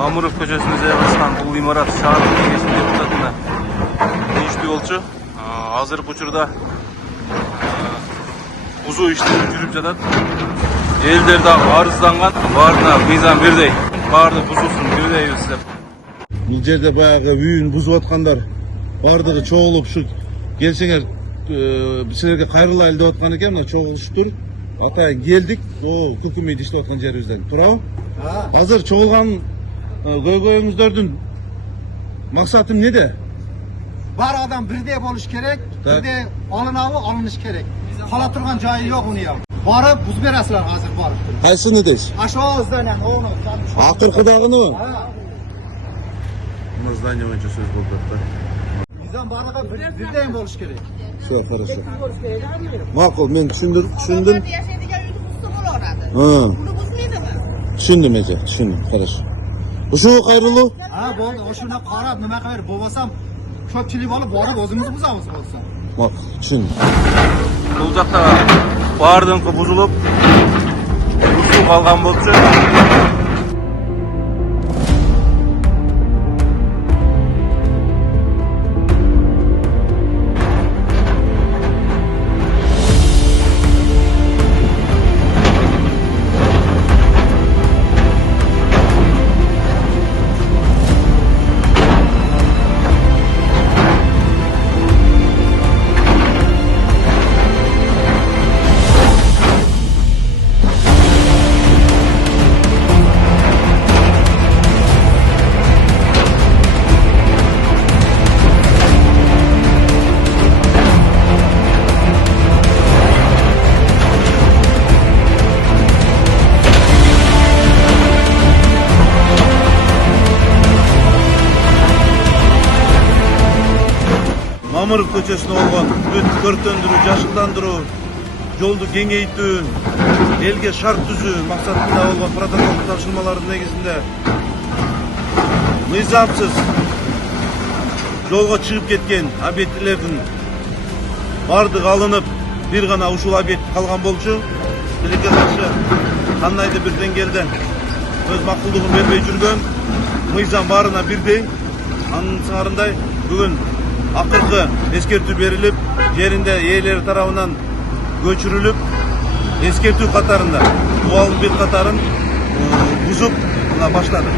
Мамыров көчөсүнө жайгашкан бул имарат шаардык кеңештин депутатына тийиштүү болчу. Азыркы учурда бузуу иштери жүрүп жатат. Элдер да арызданган, баарына мыйзам бирдей. Баардык бузуусун бирдейбиз деп. Бул жерде баягы үйүн бузуп аткандар баардыгы чогулуп ушу келсеңер силерге кайрылайлы деп аткан экен. Мына чогулуштур. Атайын келдик. Көкөмөйдө иштеп аткан жерибизден. Туурабы? Азыр чогулган көйгөйүңүздөрдүн максаты эмнеде? Бар адам бирдей болуш керек, бирдей алынабы, алыныш керек. Кала турган жайы жок уну я. Барып буз бересилер азыр барып. Кайсыны дейсиз? Ашоо зданияны, ону. Акыркыдагыны? Мына здание боюнча сөз болуп атат. Мыйзам бардыгы бирдей болуш керек. Все, хорошо. Макул, мен түшүндүм. Түшүндүм эже, түшүндүм. Хорошо. Ушуга кайрылуу? Болду, ошуна карап, нема кылып болбосам, көпчүлүк алып барып өзүңүз бузабыз болсо. Макул, түшүндүм. Бул жакта баардыгы бузулуп, бузуу калган болчу. Мамыров көчөсүнө болгон бүт көрктөндүрүү, жашылдандыруу, жолду кеңейтүү, элге шарт түзүү максатында болгон протоколдук тапшырмалардын негизинде мыйзамсыз жолго чыгып кеткен объектилердин бардыгы алынып, бир гана ушул объект калган болчу. Тилекке каршы кандайдыр бир деңгээлден өз макулдугун бербей жүргөн, мыйзам баарына бирдей. Анын сыңарындай бүгүн акыркы эскертүү берилип, жеринде ээлери тарабынан көчүрүлүп, эскертүү катарында убалдын бир катарын бузуп баштады.